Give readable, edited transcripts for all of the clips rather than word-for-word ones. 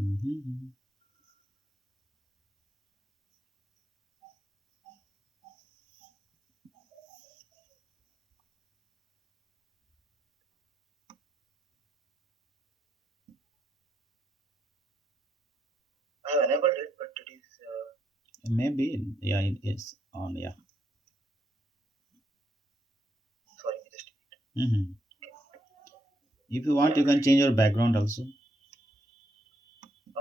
Mhm. I have enabled it, but it is Maybe, yeah, it is on, yeah. sorry, just Hmm. If you want, you can change your background also.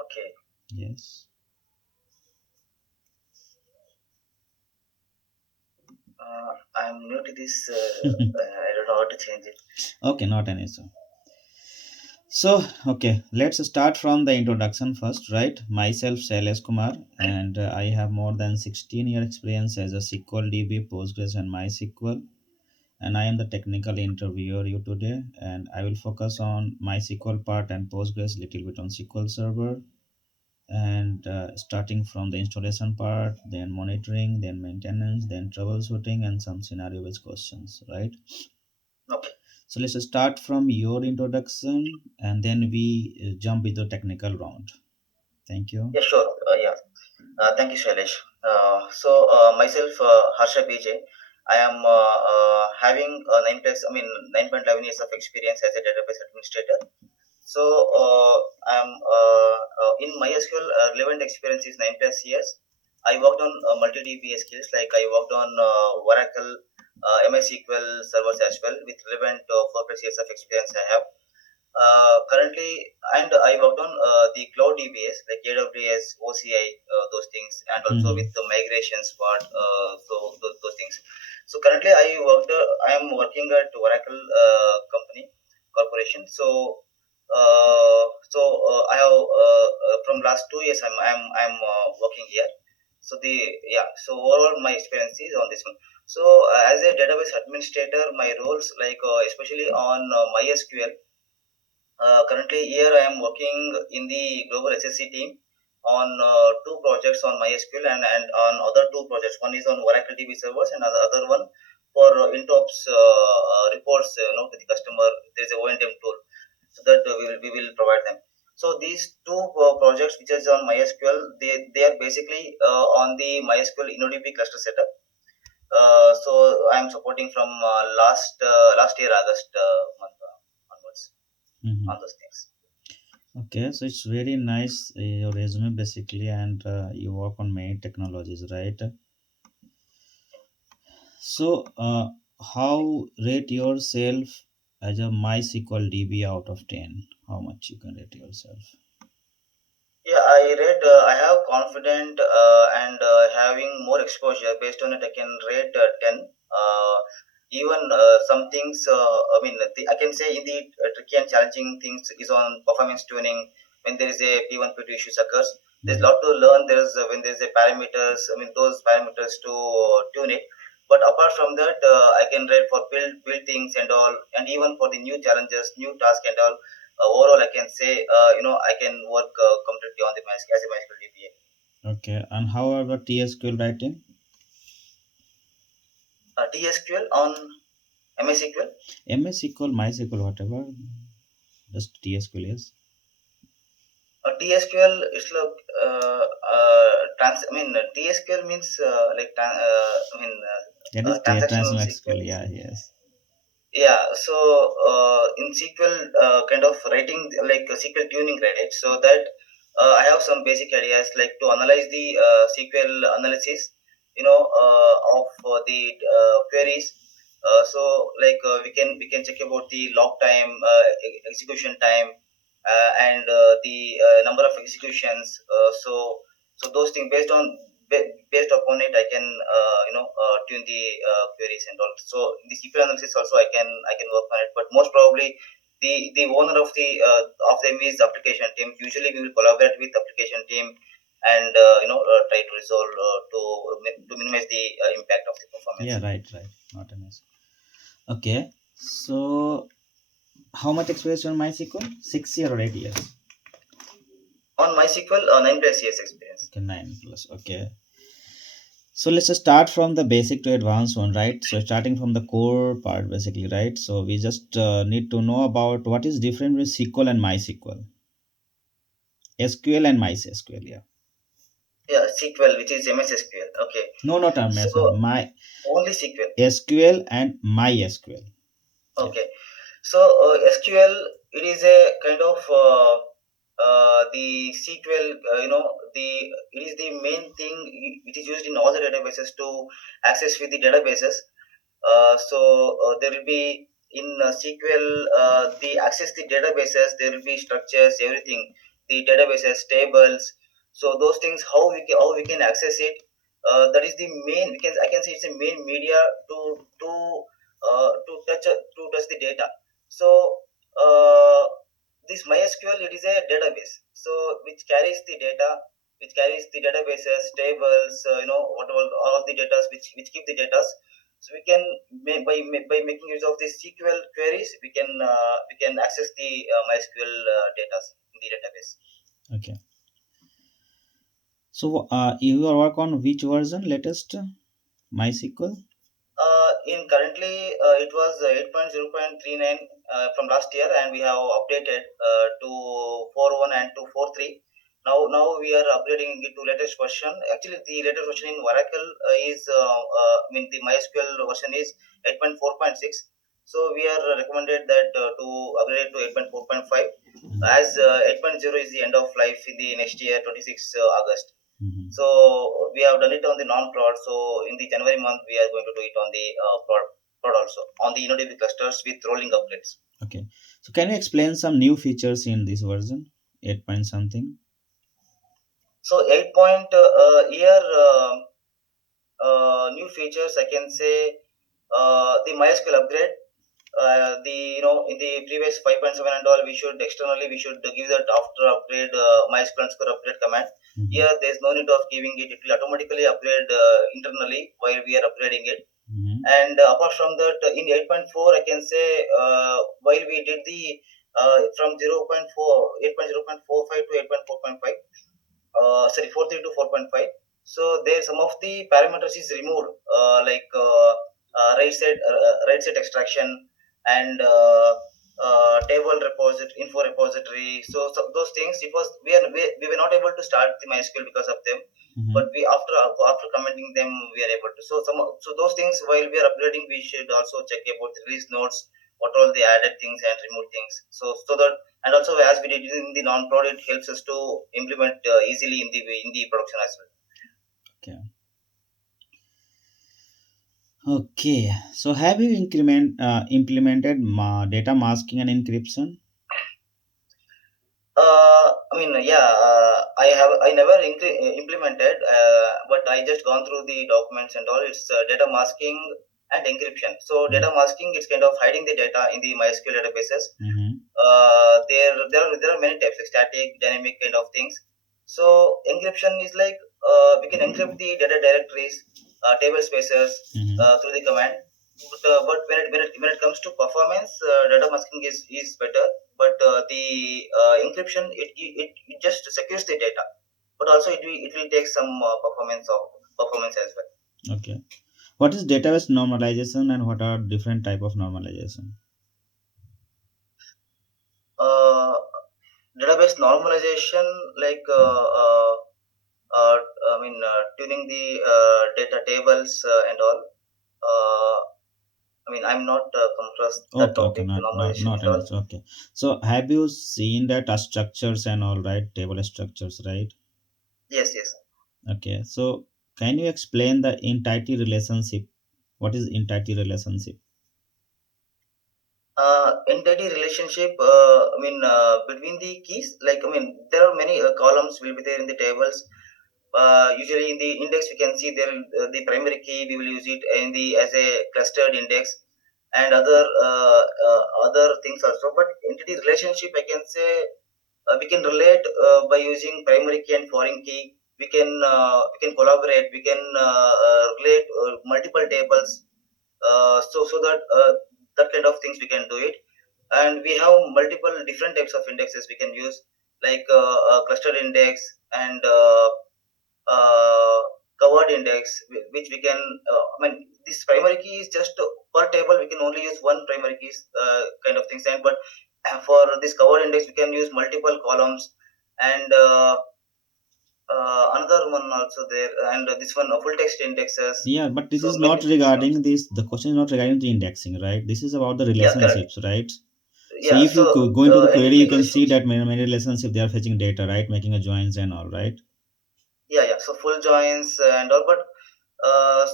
okay. Yes. I'm new to this. I don't know how to change it. Okay, not an issue. So, okay, let's start from the introduction first, right? Myself, Shailesh Kumar, and I have more than 16-year experience as a SQL DB, Postgres, and MySQL. And I am the technical interviewer you today, and I will focus on MySQL part and Postgres, little bit on SQL Server, and starting from the installation part, then monitoring, then maintenance, then troubleshooting, and some scenario-based questions, right? Okay. So let's start from your introduction, and then we jump into the technical round. Thank you. Yeah, sure. Yeah. Thank you, Shailesh. Myself, Harsha BJ. I am having 9.11 years of experience as a database administrator. So I'm in MySQL relevant experience is 9 plus years. I worked on multi-DB skills like I worked on Oracle, MySQL servers as well with relevant 4 plus years of experience I have. Currently, and I worked on the cloud DBS like AWS, OCI, those things, and also with Mhm. the migrations part. Those things. So currently, I am working at Oracle company corporation. I have from last 2 years I'm working here. So overall my experience is on this one. So as a database administrator, my roles like especially on MySQL. Currently, here I am working in the global SSC team on two projects on MySQL and on other two projects. One is on Oracle DB servers and other one for Intops reports, to the customer. There is a O&M tool so that we will provide them. So these two projects which is on MySQL, they are basically on the MySQL InnoDB cluster setup. So I am supporting from last year August month onwards Mhm. on those things. Okay, so it's very nice your resume basically, and you work on many technologies, right? So, how rate yourself as a MySQL DB out of 10? How much you can rate yourself? Yeah, I read. I have confident and having more exposure. Based on it, I can rate 10. Even some things. I can say in the tricky and challenging things is on performance tuning. When there is a P1, P2 issues occurs, there's a Mhm. lot to learn. There's when there's a parameters. Those parameters to tune it. But apart from that, I can rate for build things and all, and even for the new challenges, new task and all. Overall, I can say, I can work completely on the as a MySQL DBA. Okay, and how about TSQL writing? TSQL on MySQL. MySQL, MySQL, whatever, just TSQL is. TSQL is like TSQL means That is transactional transactional SQL. SQL, yeah, yes. Yeah, so in SQL, kind of writing like SQL tuning, right? So that I have some basic ideas like to analyze the SQL analysis, of the queries. So we can check about the log time, execution time, and the number of executions. So those things based upon it, I can tune the queries and all. So the SQL analysis also I can work on it, but most probably the owner of them is application team. Usually we will collaborate with application team and try to resolve to minimize the impact of the performance. Yeah, right, right. Not an issue. Okay, so how much experience on MySQL? 6 year or 8 years? On MySQL, 9 plus years experience. Okay, 9 plus. Okay. So let's just start from the basic to advanced one, right? So starting from the core part, basically, right? So we just need to know about what is different with SQL and MySQL. SQL and MySQL. Yeah. Yeah, SQL, which is MS SQL. Okay. No, not So MS. My only SQL. SQL and MySQL. Yeah. Okay. So SQL, it is a kind of the SQL. The it is the main thing which is used in all the databases to access with the databases. So there will be in SQL, the access the databases. There will be structures, everything, the databases, tables. So those things, how we can access it. That is the main. I can say it's a main media to touch the data. So uh, this MySQL, it is a database. So which carries the data, which carries the databases, tables, what all the data which keep the data. So we can by making use of the SQL queries, we can access the MySQL data in the database. Okay. So you are work on which version? Latest MySQL. In currently, it was 8.0.39 from last year, and we have updated to 4.1 and to 4.3. Now we are upgrading it to latest version. Actually, the latest version in Oracle is, I mean, the MySQL version is 8.4.6. So we are recommended that to upgrade to 8.4.5, as 8.0 is the end of life in the next year, 26 August. Mm-hmm. So we have done it on the non-prod. So in the January month, we are going to do it on the prod also on the InnoDB clusters with rolling upgrades. Okay. So can you explain some new features in this version? 8 point something. So 8 point here, new features I can say, the MySQL upgrade. The in the previous 5.7 and all, we should give that after upgrade MySQL underscore upgrade command. Mm-hmm. Here there is no need of giving it; it will automatically upgrade internally while we are upgrading it. Mm-hmm. And apart from that, in 8.4, I can say, while we did the from 0.4 8.0.45 to 8.4.5, sorry, 4.3 to 4.5. So there some of the parameters is removed, like right set extraction and table repository, info repository. So those things, it was we were not able to start the MySQL because of them, Mm-hmm. but we after commenting them, we are able to. So those things, while we are upgrading, we should also check about the release notes, what all the added things and removed things. So that, and also as we did in the non-prod, it helps us to implement easily in the production as well. Okay. Okay. So have you implemented data masking and encryption? I mean, yeah, I never implemented, but I just gone through the documents and all. It's data masking and encryption. So data masking, it's kind of hiding the data in the MySQL databases. Mm-hmm. There are many types, like static, dynamic kind of things. So encryption is like, we can encrypt the data directories, table spaces Mm-hmm. through the command. But when it comes to performance, data masking is better. But the encryption, it just secures the data, but also it will take some performance as well. Okay. What is database normalization and what are different type of normalization? Uh, Database normalization, like uh, I mean, tuning the data tables and all. Uh, I mean, I'm not come across that Okay, okay, topic, normalization not and an all. issue. Okay. So have you seen that structures and all, right? Table structures, right? Yes, yes. Okay. So can you explain the entity relationship? What is entity relationship? Entity relationship, I mean, between the keys, like, I mean, there are many columns will be there in the tables. Usually in the index, we can see there the primary key, we will use it in the as a clustered index, and other things also. But entity relationship, I can say, we can relate by using primary key and foreign key. We can collaborate, we can relate multiple tables, so that that kind of things we can do it. And we have multiple different types of indexes we can use, like clustered index and uh, covered index, which we can, I mean, this primary key is just per table we can only use one primary keys, kind of things. And but for this covered index, we can use multiple columns, and another one also there, and this one full text indexes. Yeah, but this So is many not things comes. regarding this. The question is not regarding the indexing, right? This is about the Yeah, correct. relationships, right? So Yeah, if you so go into the query, entity you can see relations. that many relationship they are fetching data, right? Making a joins and all, right? Yeah, yeah. So full joins and all, but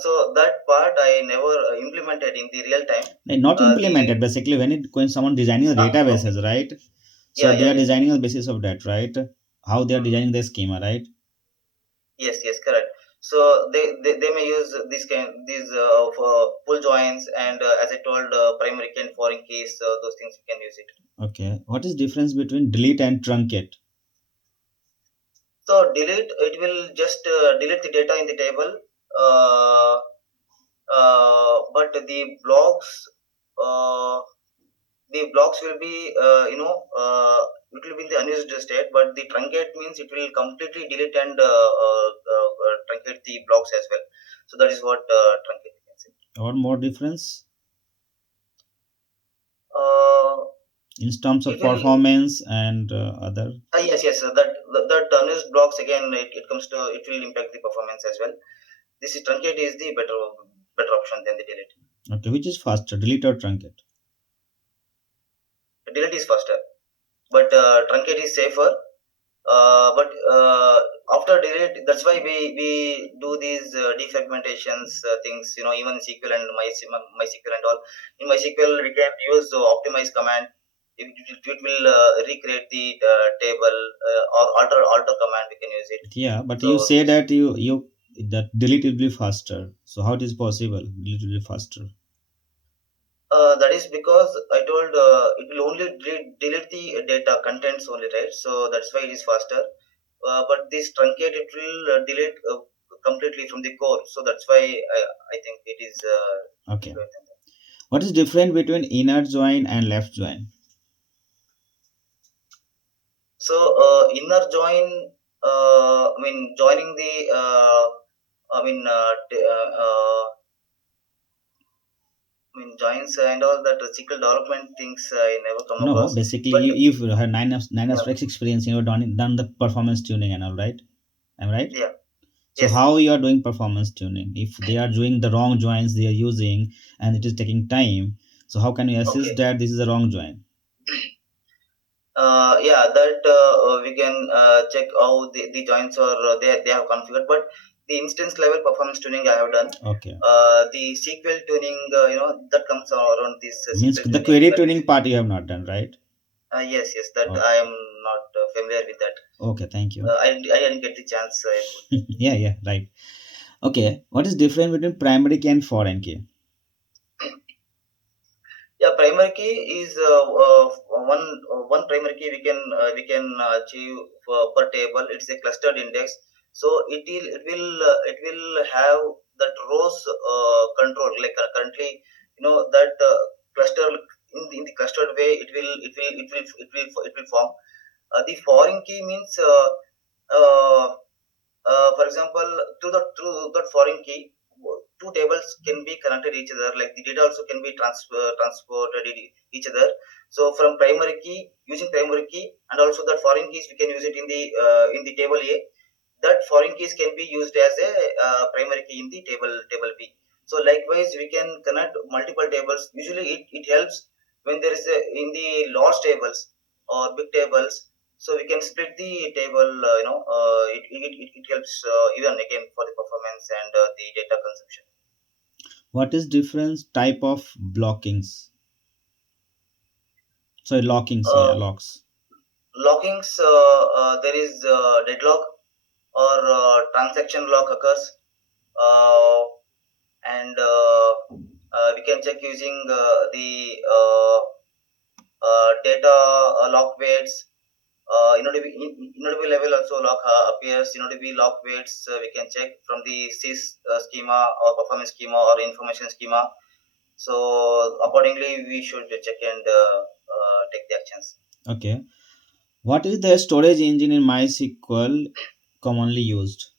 so that part I never implemented in the real time. Like not The implemented basically when someone designing the okay. databases, right? Yeah, So they yeah, are yeah. designing on the basis of that, right? How they are Mhm. designing the schema, right? Yes, yes, correct. So they may use these full joins, and as I told, primary key and foreign keys, those things you can use it. Okay. What is difference between delete and truncate? So delete, it will just delete the data in the table, uh, but uh, the blocks will be it will be in the unused state, but the truncate means it will completely delete and truncate the blocks as well. So that is what truncate means. Or more difference Uh, in terms it of will performance and other. yes, yes, that unused blocks again, it comes to, it will impact the performance as well. This is truncate is the better option than the delete. Okay, which is faster, delete or truncate? Delete is faster, but truncate is safer. But after delete, that's why we do these defragmentations things, even SQL and MySQL and all. In MySQL we can use optimize command. It will recreate the table, or alter command we can use it. Yeah, but So you say that you that delete will be faster. So how it is possible? Delete will be faster. that is because I told it will only delete the data contents only, right? So that's why it is faster. But this truncate, it will delete completely from the core. So that's why I think it is Okay. slower than that. What is different between inner join and left join? So inner join, I mean joining the, I mean, I mean joins and all that SQL development things I never come No, across. basically But you have nine yeah, aspects experience, done the performance tuning and all, right? Am I right? yeah, So yes, how you are doing performance tuning? If they are doing the wrong joins they are using and it is taking time, so how can you assess okay. that this is a wrong join? Yeah, that we can check how the joints are, they have configured, but the instance level performance tuning I have done. Okay. The SQL tuning, that comes around this Means SQL the tuning, query that is, tuning part you have not done, right? yes, yes, that I Okay. am not familiar with that. Okay, thank you. I didn't get the chance about that. Yeah, yeah, right. Okay. What is different between primary key and foreign key? Yeah, primary key is one primary key we can achieve per table. It's a clustered index, so it will have that rows control, like currently, that cluster, in the clustered way, it will form. The foreign key means, uh, for example, through that foreign key, two tables can be connected each other, like the data also can be transported each other. So from primary key, using primary key, and also that foreign keys we can use it in the table A. That foreign keys can be used as a primary key in the table B. So likewise we can connect multiple tables. Usually it helps when there is a, in the large tables or big tables, so we can split the table, it helps even again for the performance and the data consumption. What is different type of blockings? Sorry, lockings. Yeah, uh, locks. Lockings, there is deadlock or transaction lock occurs, uh, and we can check using the data lock weights. InnoDB level also lock appears. InnoDB lock weights we can check from the sys schema or performance schema or information schema. So accordingly, we should check and take the actions. Okay. What is the storage engine in MySQL commonly used?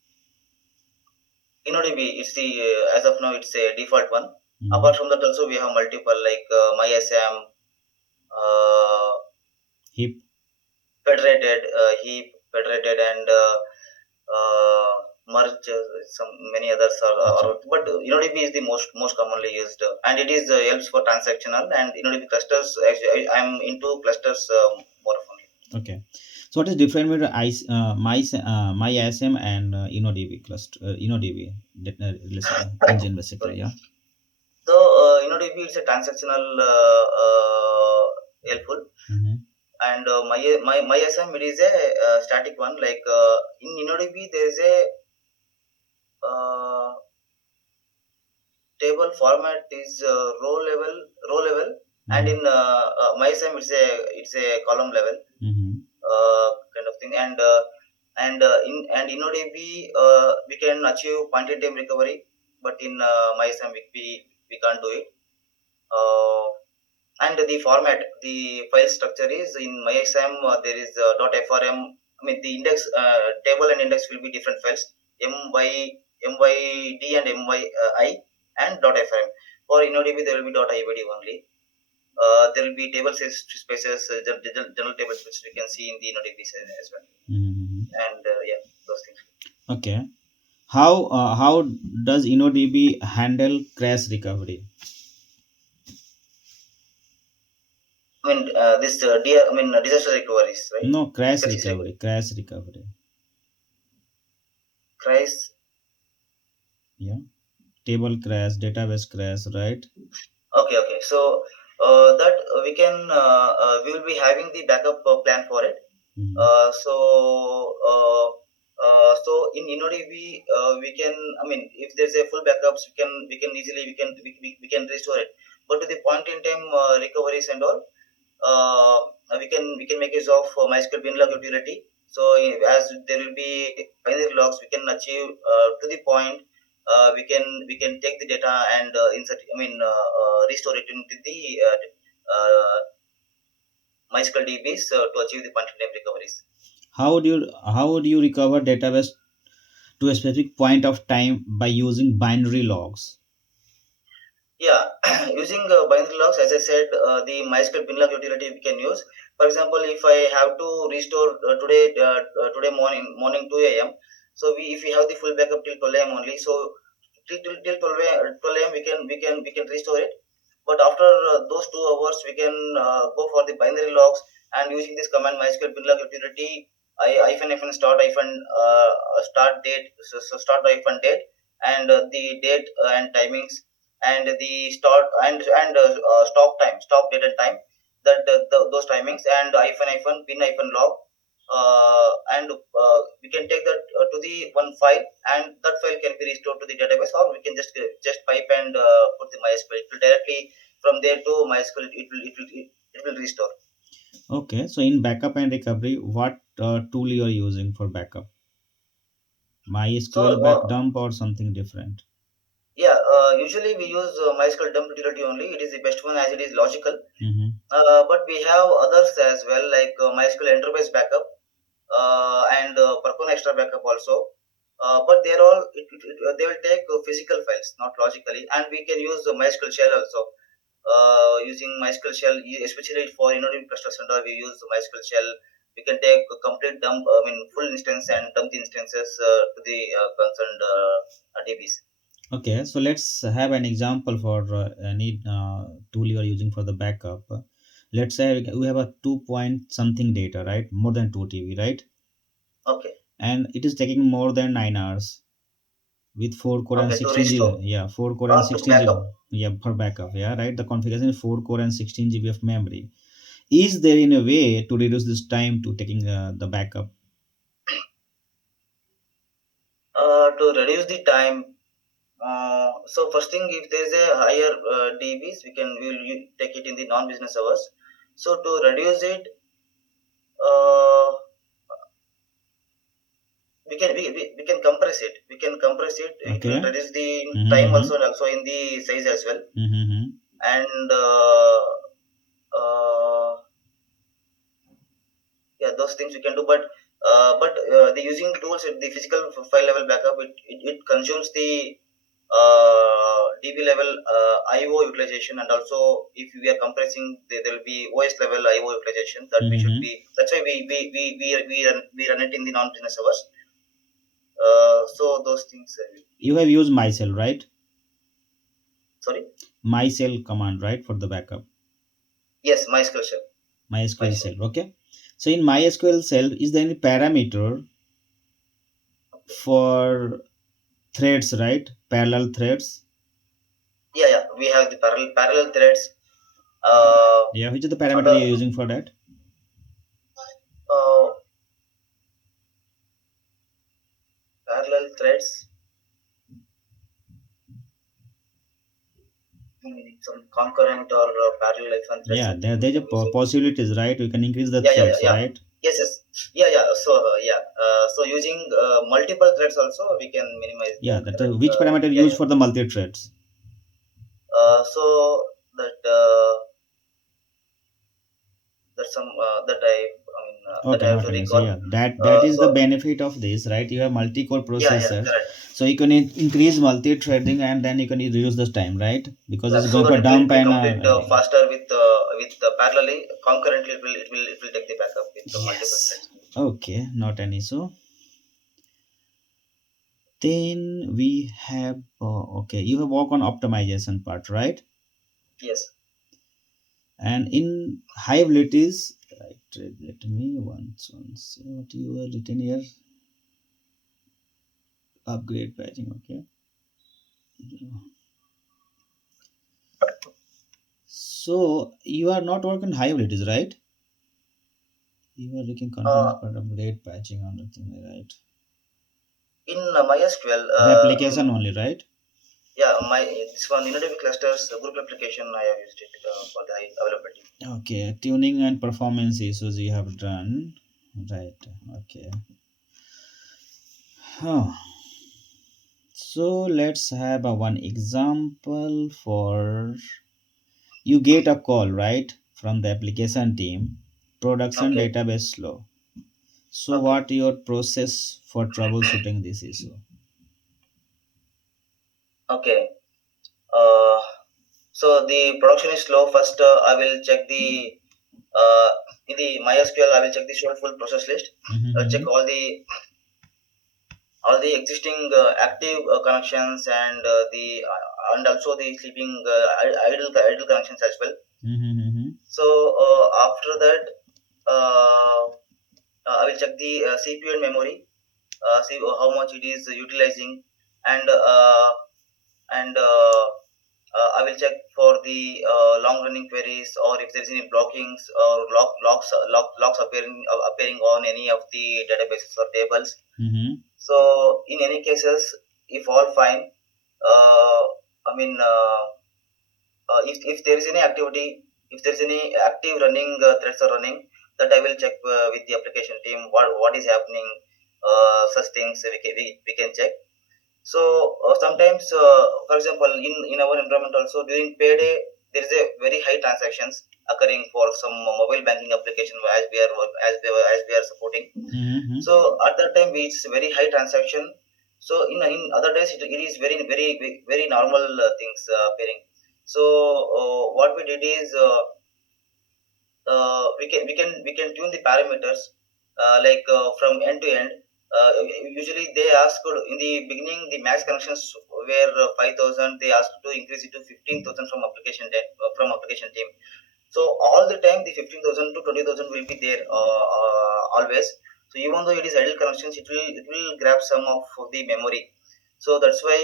InnoDB, it's the as of now it's a default one. Apart Mhm. from that, also we have multiple like MySM, uh, Heap. federated heap, federated, and merge. Some many others Acha. but InnoDB is the most commonly used, and it is helps for transactional and InnoDB clusters. Actually, I'm into clusters more often. Okay. So what is different between MySM and InnoDB cluster? InnoDB engine basically. Sorry. Yeah. So InnoDB is a transactional helpful, Mm-hmm. and my SM it is a static one. Like in InnoDB, there is a uh, table format is row level, and Mm-hmm. in my SM it's a column level Mm-hmm. kind of thing, in and InnoDB we can achieve point in time recovery, but in my SM we can't do it. Uh, and the format, the file structure is in MyXM. There is .frm. I mean, the index table and index will be different files. myd and myi and .frm. For InnoDB, there will be .ibd only. There will be table spaces, general table spaces we can see in the InnoDB as well. Mm-hmm. And yeah, those things. Okay. How does InnoDB handle crash recovery? I mean disaster recoveries, right? No, crash Crisis recovery. recovery. Crash recovery. Crisis. Yeah. Table crash, database crash, right? Okay, okay. So that we will be having the backup plan for it. Mm-hmm. So in InnoDB, we can, I mean, if there's a full backups, we can easily we can restore it. But to the point in time recoveries and all, uh, we can make use of MySQL binlog utility. So as there will be binary logs, we can achieve to the point. We can take the data and insert. I mean, restore it into the MySQL DBs to achieve the point in time recoveries. How would you recover database to a specific point of time by using binary logs? Yeah, using binary logs, as I said, the MySQL binlog utility we can use. For example, if I have to restore today morning 2 a.m. So if we have the full backup till 12 a.m. only, so till 12 a.m. we can restore it. But after those 2 hours, we can go for the binary logs, and using this command MySQL binlog utility, I hyphen start start date, so start hyphen date, and the date and timings, and the start and stop date and time, those timings, and hyphen bin hyphen log, and we can take that to the one file, and that file can be restored to the database, or we can just pipe and put the MySQL. It will directly from there to MySQL. It will restore. Okay, so in backup and recovery, what tool you are using for backup? So MySQL backdump or something different? yeah, usually we use MySQL dump utility only. It is the best one as it is logical. Mm-hmm. But we have others as well, like MySQL enterprise backup, and Percona extra backup also. But they're all they will take physical files, not logically, and we can use the MySQL shell also. Using MySQL shell, especially for InnoDB clusters and all, we use the MySQL shell. We can take a complete dump, I mean, full instance and dump the instances to the concerned DBs. Okay, so let's have an example for any tool you are using for the backup. Let's say we have a 2 point something data, right? More than 2 TB, right? Okay, And it is taking more than 9 hours with 4 core and okay, to 16 restore GB. Yeah, 4 core and or to 16 GB. backup. Yeah, for backup. Yeah, right. The configuration is 4 core and 16 GB of memory. Is there in a way to reduce this time to taking the backup? To reduce the time, so first thing, if there is a higher DBs, we will take it in the non-business hours. So to reduce it, uh, we can compress it. We can compress it. It will Okay. reduce the time Mm-hmm. also, and also in the size as well. Mm-hmm. And uh, yeah, those things we can do. But the using tools, the physical file level backup, it consumes the DB level IO utilization, and also if we are compressing, there will be OS level IO utilization that we should Mm-hmm. be. That's why we run it in the non-business hours. So those things. You have used MyCell, right? Sorry. MyCell command, right, for the backup. Yes, MySQL shell. MySQL MySQL. cell. Okay. So in MySQL cell, is there any parameter for threads, right? Parallel threads. Yeah, yeah. We have the parallel threads. Uh, Yeah. Which is the parameter the you're using for that? uh, parallel threads. Some concurrent or parallel F1 threads, Yeah. something There's a we use it. possibilities, right? We can increase the Yeah, yeah, yeah, threads, yeah. right? Yes, yes. Yeah, yeah. So yeah. So using multiple threads also we can minimize Yeah. that. That Correct. which parameter Yeah, used yeah. for the multi threads? So that that some that Okay, I have not to an issue. recall. Yeah, that is the So benefit of this, right? You have multi-core yeah, yeah, processors, correct. so you can increase multi-threading, and then you can reduce this time, right? Because Yeah, it's so going that for it dump will and complete faster with parallelly. Concurrently, it will take the backup with the multiple yes. threads. Okay, not an issue. Then we have okay, you have work on optimization part, right? Yes. And in high abilities, right? Let me once see what you are written here. Upgrade patching, okay. So you are not working high abilities, right? You are looking Uh, confidence part upgrade patching on the thing, right? in MySQL, The application only, right? yeah, this one InnoDB clusters group application I have used it for the availability. Okay, tuning and performance issues you have done, right? Okay. Huh. So let's have a one example for you get a call, right, from the application team. Production Okay. database slow. So Okay. what your process for troubleshooting this issue? Okay. Uh, so the production is slow. First, I will check the uh, in the MySQL. I will check the show full process list. I'll check Mm-hmm. all the existing active connections and also the sleeping idle connections as well. Mm-hmm. So after that, uh, I will check the CPU and memory, see how much it is utilizing, and I will check for the long running queries, or if there is any blockings or locks appearing on any of the databases or tables. Mm-hmm. So in any cases, if all fine, uh, I mean, if there is any activity, if there is any active running threads are running, that I will check with the application team what is happening. Such things we can check. So sometimes, for example, in our environment also during payday, there is a very high transactions occurring for some mobile banking application as we are supporting. Mm-hmm. So at that time, it's very high transaction. So in other days, it is very normal things appearing. So what we did is we can tune the parameters from end to end. Usually they asked in the beginning the max connections were 5,000. They asked to increase it to 15,000 from application team. So all the time the 15,000 to 20,000 will be there always. So even though it is idle connections, it will grab some of the memory. So that's why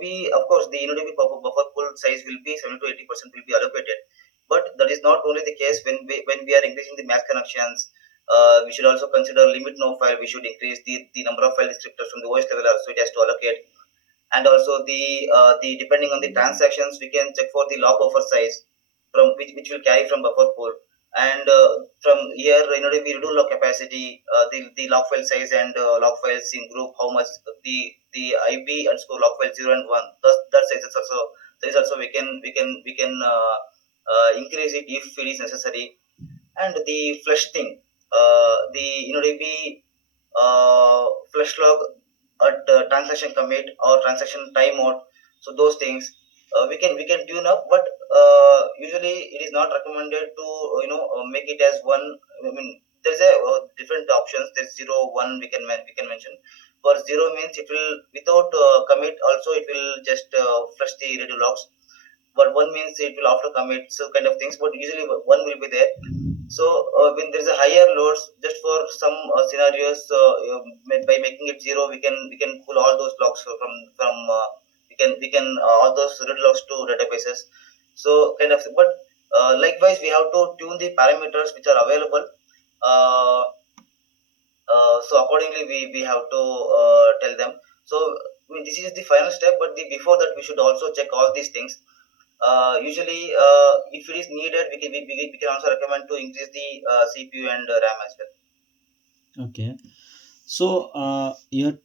we, of course, the InnoDB buffer pool size will be 70 to 80% will be allocated. But that is not only the case when we are increasing the max connections. We should also consider limit no file. We should increase the number of file descriptors from the OS level also it has to allocate. And also the depending on the transactions, we can check for the log buffer size from which will carry from buffer pool. And from here, we do log capacity, the log file size, and log files in group, how much the ib underscore log file 0 and 1, that size is also we can increase it if it is necessary. And the flush thing, the flush log at transaction commit or transaction timeout. So those things. we can tune up, but usually it is not recommended to make it as one. I mean, there's a different options. There's zero one, we can mention. For zero means it will without commit, also it will just flush the radio logs, but one means it will after commit, so kind of things, but usually one will be there. So when there is a higher loads, just for some scenarios, by making it zero, we can pull all those logs from we can all those read logs to databases. So kind of, but likewise we have to tune the parameters which are available. Uh, so accordingly we have to tell them. So I mean, this is the final step, but before that we should also check all these things. Usually, if it is needed, we can also recommend to increase the CPU and RAM as well. Okay. So you had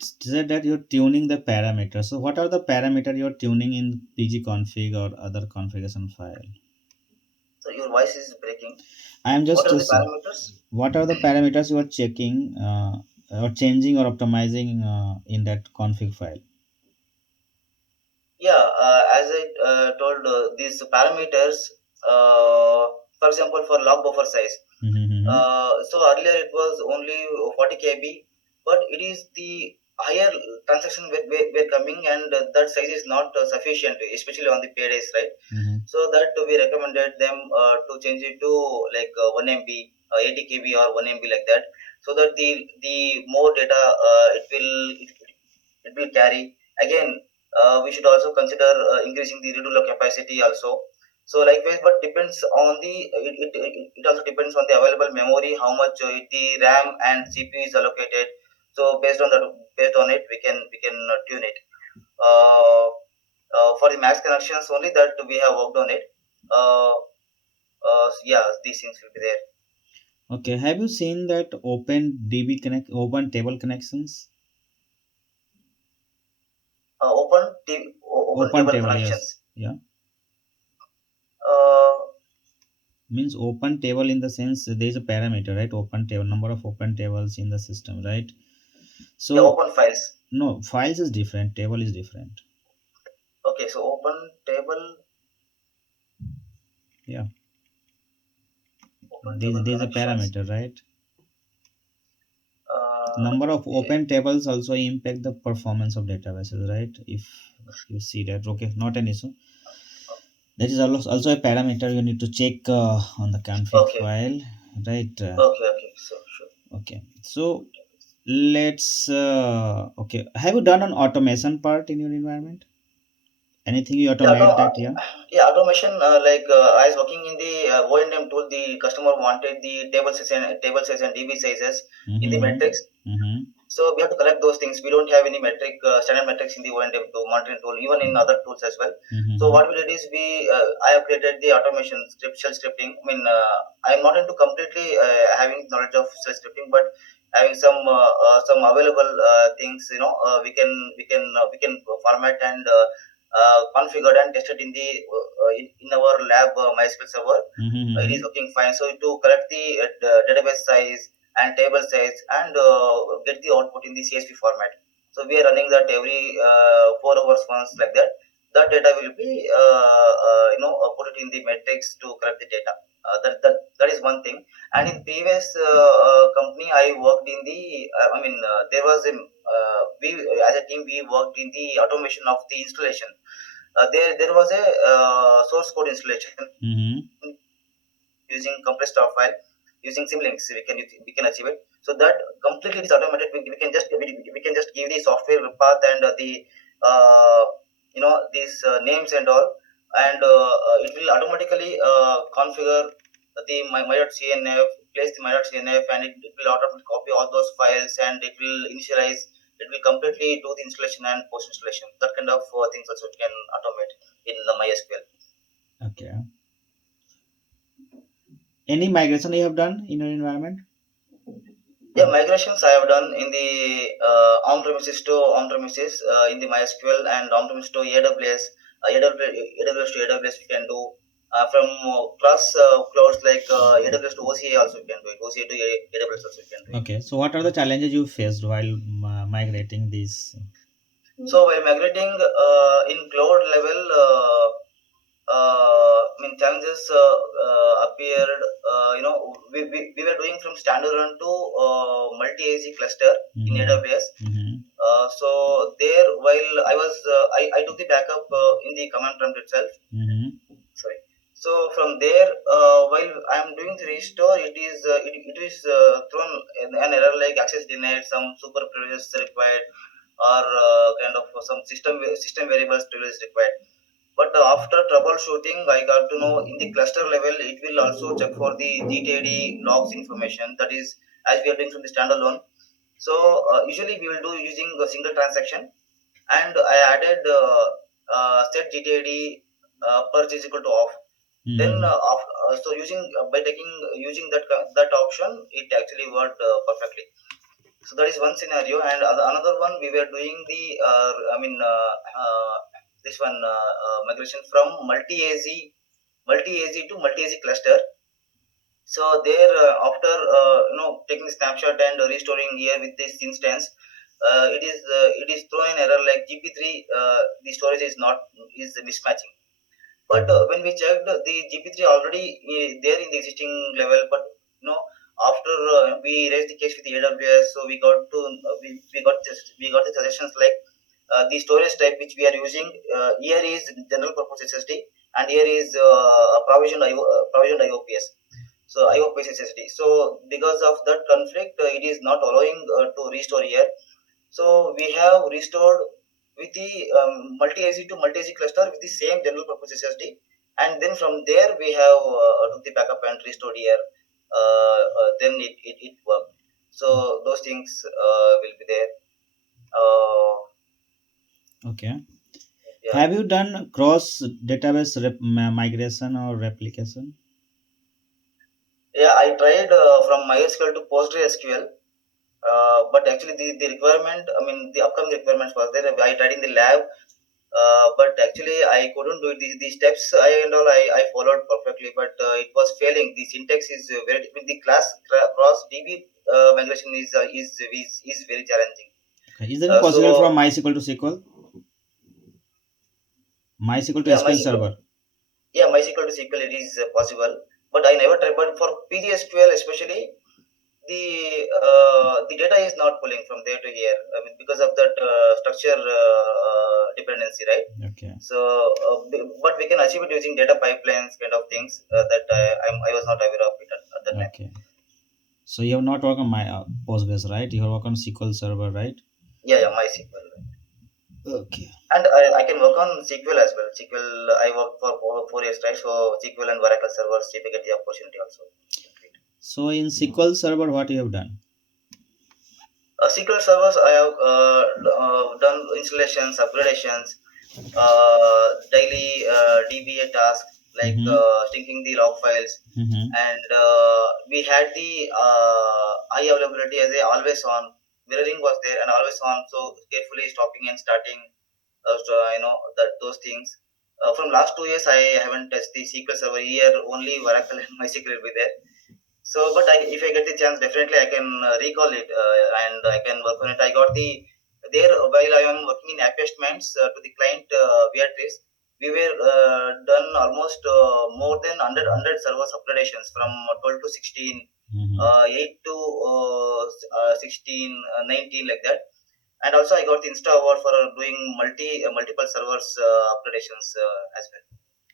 said that you're tuning the parameters. So what are the parameter you're tuning in PG config or other configuration file? So your voice is breaking. I am What just are the parameters? what are the parameters you are checking or changing or optimizing in that config file? Yeah, as I told, these parameters, uh, for example, for log buffer size. Mm-hmm. So earlier it was only 40 KB, but it is the higher transaction were coming, and that size is not sufficient, especially on the pay days, right? Mm-hmm. So that we recommended them to change it to like 1 MB, 80 KB or 1 MB like that, so that the more data it will carry. Again, we should also consider increasing the redo capacity also. So likewise, but depends on it also depends on the available memory, how much the RAM and CPU is allocated. So based on it, we can tune it. Uh, for the max connections only that we have worked on it. Uh, yeah, these things will be there. Okay. Have you seen that open table connections? Open Open table table, yes. connections. Yeah. Uh, Means open table in the sense there is a parameter, right? Open table, number of open tables in the system, right? yeah, So open files. no, files is different, table is different. Okay, so open table, Yeah. open There's table there's a connections. parameter, right? Number of Okay, open tables also impact the performance of databases, right? If you see that, okay, not an issue. That is also a parameter you need to check on the config okay, file, right? okay. So sure. Okay, so let's okay, have you done an automation part in your environment? Anything you Yeah, automate that? Yeah. yeah, automation. Like I was working in the O&M tool. The customer wanted the table size and DB sizes in the Mm-hmm. metrics. Mm-hmm. So we have to collect those things. We don't have any standard metrics in the O&M tool, monitoring tool, even in other tools as well. So Mm-hmm. what we did is I have created the automation shell scripting. I mean, I'm not into completely having knowledge of shell scripting, but having some available things. We can format and configured and tested in our lab mysql server. It is Mm-hmm. working fine. So to collect the database size and table size and get the output in the CSV format. So we are running that every 4 hours once, like that. That data will be put it in the metrics to collect the data. That is one thing. And in previous company, I worked in the. I mean, there was a we as a team we worked in the automation of the installation. There was a source code installation Mm-hmm. using compressed tar file, using symlinks we can achieve it. So that completely is automated. We can just give the software path and the these names and all, and it will automatically configure the my.cnf, place the my.cnf, and it will automatically copy all those files, and it will initialize. It will completely do the installation and post installation. That kind of things also can automate in the mysql. Okay. Any migration you have done in your environment? Yeah, migrations I have done in the on-premises to on-premises in the MySQL, and on-premises to AWS, AWS to AWS we can do. From cross clouds like AWS to OCA also we can do it. OCA to AWS also we can do it. Okay. So what are the challenges you faced while migrating these? So while migrating in cloud level, I mean challenges appeared. We were doing from standalone to multi-AZ cluster in Mm-hmm. AWS. Mm-hmm. So there, while I took the backup in the command prompt itself. Mm-hmm. Sorry. So from there, while I am doing the restore, it is thrown an error like access denied, some super privileges required, or kind of some system variables privilege required. But after troubleshooting, I got to know in the cluster level, it will also check for the GTD logs information. That is, as we are doing from the standalone. So usually we will do using a single transaction, and I added set GTD purge is equal to off. Then Mm-hmm. so by taking using that option, it actually worked perfectly. So that is one scenario, and another one we were doing the this one migration from multi-AZ to multi-AZ cluster. So there, after taking snapshot and restoring here with this instance, it is thrown an error like GP3. The storage is mismatching. But when we checked, the GP3 already there in the existing level. But after we raised the case with the AWS, so we got the suggestions like the storage type which we are using here is general purpose SSD, and here is provisioned IOPS. So IOPS SSD. So because of that conflict, it is not allowing to restore here. So we have restored with the multi-AZ to multi-AZ cluster with the same general purpose SSD, and then from there we have took the backup and restored here. Then it worked. So those things will be there. Uh, Okay. yeah, Have you done cross database migration or replication? yeah. I tried from MySQL to PostgreSQL. But actually, the requirement, I mean, the upcoming requirements was there. I tried in the lab, but actually I couldn't do it. The steps I followed perfectly, but it was failing. The syntax is very with the cross DB migration is very challenging. Okay. Is it possible So from MySQL to SQL? MySQL to yeah, SQL Server? MySQL to SQL it is possible, but I never tried. But for PGSQL especially, the data is not pulling from there to here. I mean, because of that structure dependency, right? Okay. So, but we can achieve it using data pipelines, kind of things that I was not aware of it at that time. Okay. So you have not worked on my Postgres, right? You have worked on SQL Server, right? Yeah, MySQL, Okay. and I can work on SQL as well. SQL I worked for 4 years, right? So SQL and Oracle servers, if I get the opportunity, also I can do it. So in SQL Server, what you have done? SQL servers, I have done installations, upgradations, daily DBA tasks like Mm-hmm. syncing the log files, Mm-hmm. and we had the high availability as a always on. Mirroring was there and always on, so carefully stopping and starting. So I know that those things. From last 2 years, I haven't tested the SQL Server. Here only Oracle and MySQL will be there. So, but if I get the chance, definitely I can recall it and I can work on it. I got the there while I am working in attachments to the client Beatrice. We were done almost more than 100 servers upgradations from 12 to 16, Mm-hmm. 8 to 16, 19 like that. And also I got the Insta award for doing multiple servers upgradations as well.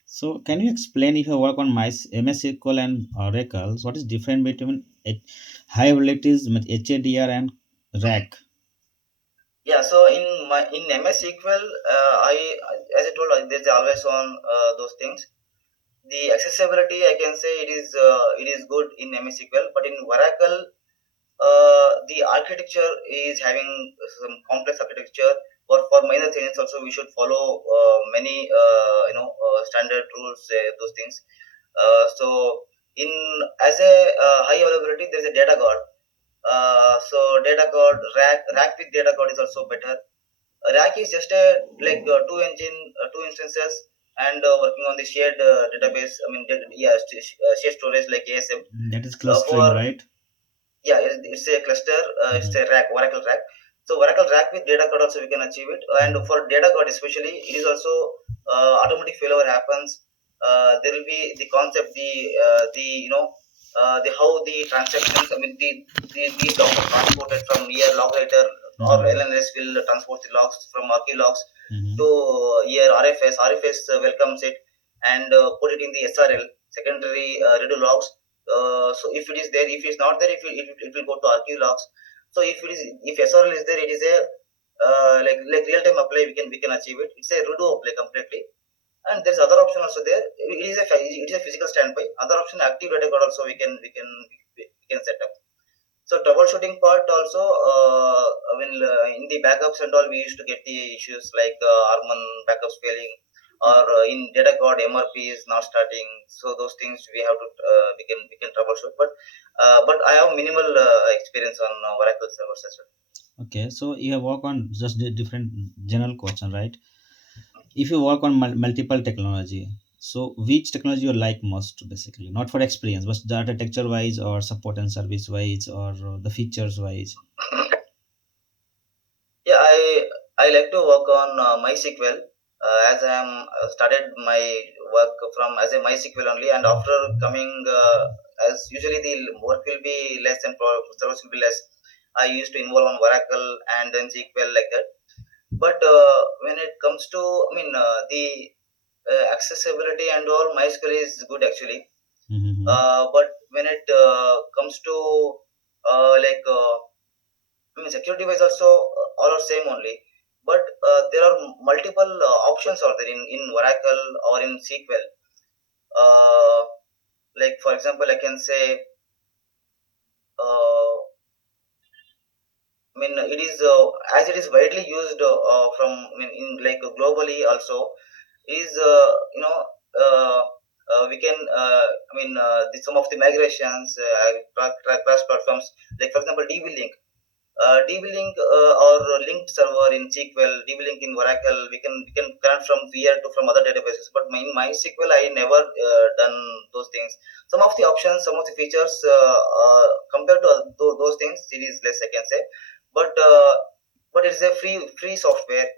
So can you explain if you work on my MS SQL and Oracle, what is different between high abilities with HADR and rack? Yeah, so in MS SQL, I as I told, there's always on those things. The accessibility, I can say it is good in MS SQL, but in Oracle, the architecture is having some complex architecture. For minor changes, also we should follow many standard rules, those things. So in as a high availability, there's a data guard. So data guard rack with data guard is also better. Rack is just a like two instances, and working on the shared database. I mean, shared storage like ASM. That is For clustering, right? yeah, it's a cluster. It's Mm-hmm. a rack, Oracle rack. So Oracle rack with data card also we can achieve it. And Mhm. for data card especially, it is also automatic failover happens. There will be the concept, the the how the transactions. I mean these logs are transported from here log writer or Mhm. LNS will transport the logs from archive logs Mhm. to here RFS. RFS welcomes it and put it in the SRL secondary redo logs. So if it is there, if it is not there, if it will go to archive logs. So if SRL is there, it is a like real time apply. We can achieve it. It's a redo apply completely. And there's other option also there. It is a physical standby. Other option active data card also we can set up. So troubleshooting part also, in the backups and all, we used to get the issues like Arman backups failing, or in data card MRP is not starting. So those things we have to we can troubleshoot. But I have minimal experience on Oracle servers as well. Okay, so you have worked on just the different general question, right? If you work on multiple technology, so which technology you like most, basically, not for experience, but the architecture wise or support and service wise or the features wise. Yeah, I like to work on MySQL as I am started my work from as a MySQL only, and after coming as usually the work will be less and service will be less. I used to involve on Oracle and then SQL like that. But when it comes to, the accessibility and all, MySQL is good actually. Mm-hmm. But when it comes to like security wise also all are same only, but there are multiple options are there in Oracle or in SQL. Like for example, I can say, it is as it is widely used from in like globally also is we can some of the migrations crash platforms, like for example DB-Link. DB-Link or linked server in SQL, DB-Link in Oracle, we can connect from here to from other databases. But in MySQL, I never done those things. Some of the options, some of the features compared to those things, it is less, I can say. But it's a free software.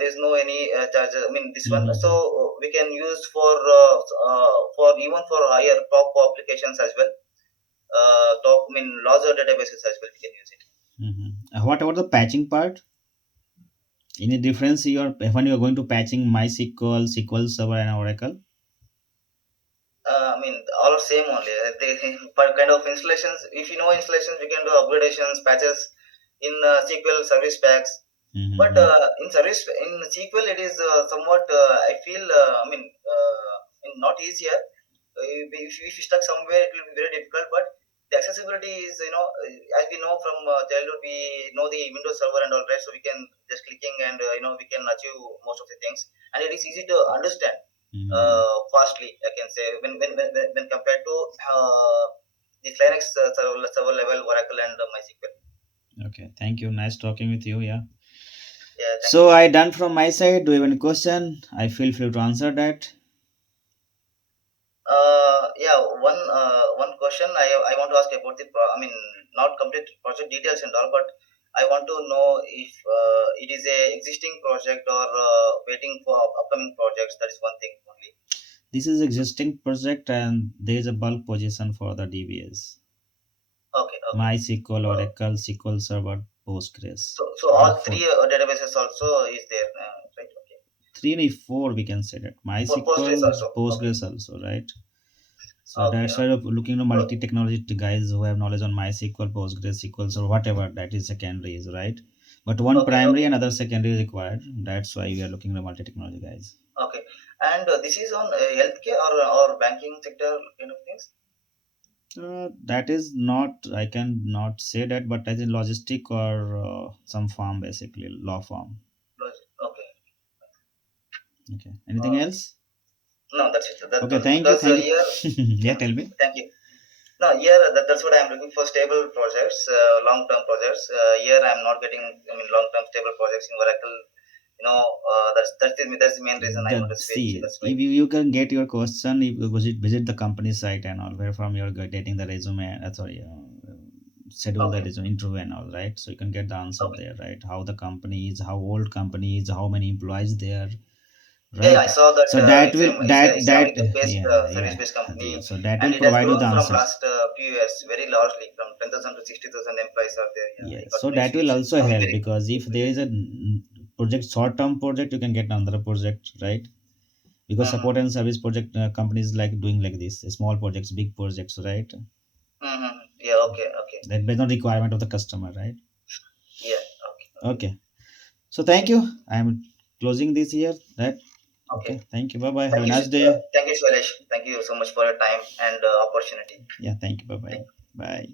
There's no any charges. I mean this one, so Mm-hmm. we can use for even for higher top applications as well. Top larger databases as well. We can use it. Mm-hmm. What about the patching part? Any difference you are when you are going to patching MySQL, SQL Server, and Oracle? All are same only. They, per kind of installations, if you know installations, we can do upgradations, patches in SQL service packs. But Mm-hmm. in SQL, it is somewhat. I feel. Not easier. If you stuck somewhere, it will be very difficult. But the accessibility is, as we know from childhood, we know the Windows Server and all, right? So we can just clicking and we can achieve most of the things, and it is easy to understand Mm-hmm. fastly. I can say when compared to the Linux server level Oracle and MySQL. Okay, thank you. Nice talking with you. Yeah. Yeah, thank you. So I done from my side. Do you have any question? I feel free to answer that. Yeah, one question I want to ask about not complete project details and all, but I want to know if it is a existing project or waiting for upcoming projects. That is one thing only. This is existing project and there is a bulk position for the DBS. Okay, okay. MySQL, Uh, Oracle, SQL Server, Postgres. so So all all four. three databases also is there, right? Okay. Three and four we can say that. For Postgres MySQL, also. Okay, Postgres also, right? So okay, that's why okay. we're looking at Uh, multi-technology guys who have knowledge on MySQL, Postgres, SQL, or whatever that is secondary is, right? But one okay, primary okay, and other secondary is required. That's why we are looking at multi-technology guys. okay. And this is on healthcare or banking sector kind of things. That is not, I can not say that, but as in logistic or some farm, basically law farm. Okay. Okay. Anything Uh, else? no, that's it. Okay. Thank you. Because Thank here, you. Yeah. Tell me. thank you. No, here that's what I'm looking for, stable projects, long-term projects. Here I'm not getting, long-term stable projects in Oracle. That's the main reason I want That to switch. see That's why. if you can get your question if you visit the company site and all where from you're getting the resume. Sorry. schedule that Okay. is an interview and all, right? So you can get the answer Okay. there, right? How the company is, how old company is, how many employees there, Yeah, yeah, right? I saw that So that it's a will it's a American-based yeah, service-based yeah. company, So that and will it has provide you the grown from answers. last few years very largely, from 10,000 to 60,000 employees are there. Yeah, I Yes, got so to know that will it's also becoming help very because if there is a project, short term project, you can get another project, right? Because mm-hmm. support and service project companies like doing like this, small projects, big projects, right? Mm-hmm. Yeah, okay, okay. That based on requirement of the customer, right? Yeah, okay, okay. Okay. So thank you. I'm closing this here, right? Okay. Okay. Thank you. Bye bye. Have a nice day. Thank you, Shailesh. Thank you so much for your time and opportunity. Yeah. Thank you. Bye Thank bye. you. Bye.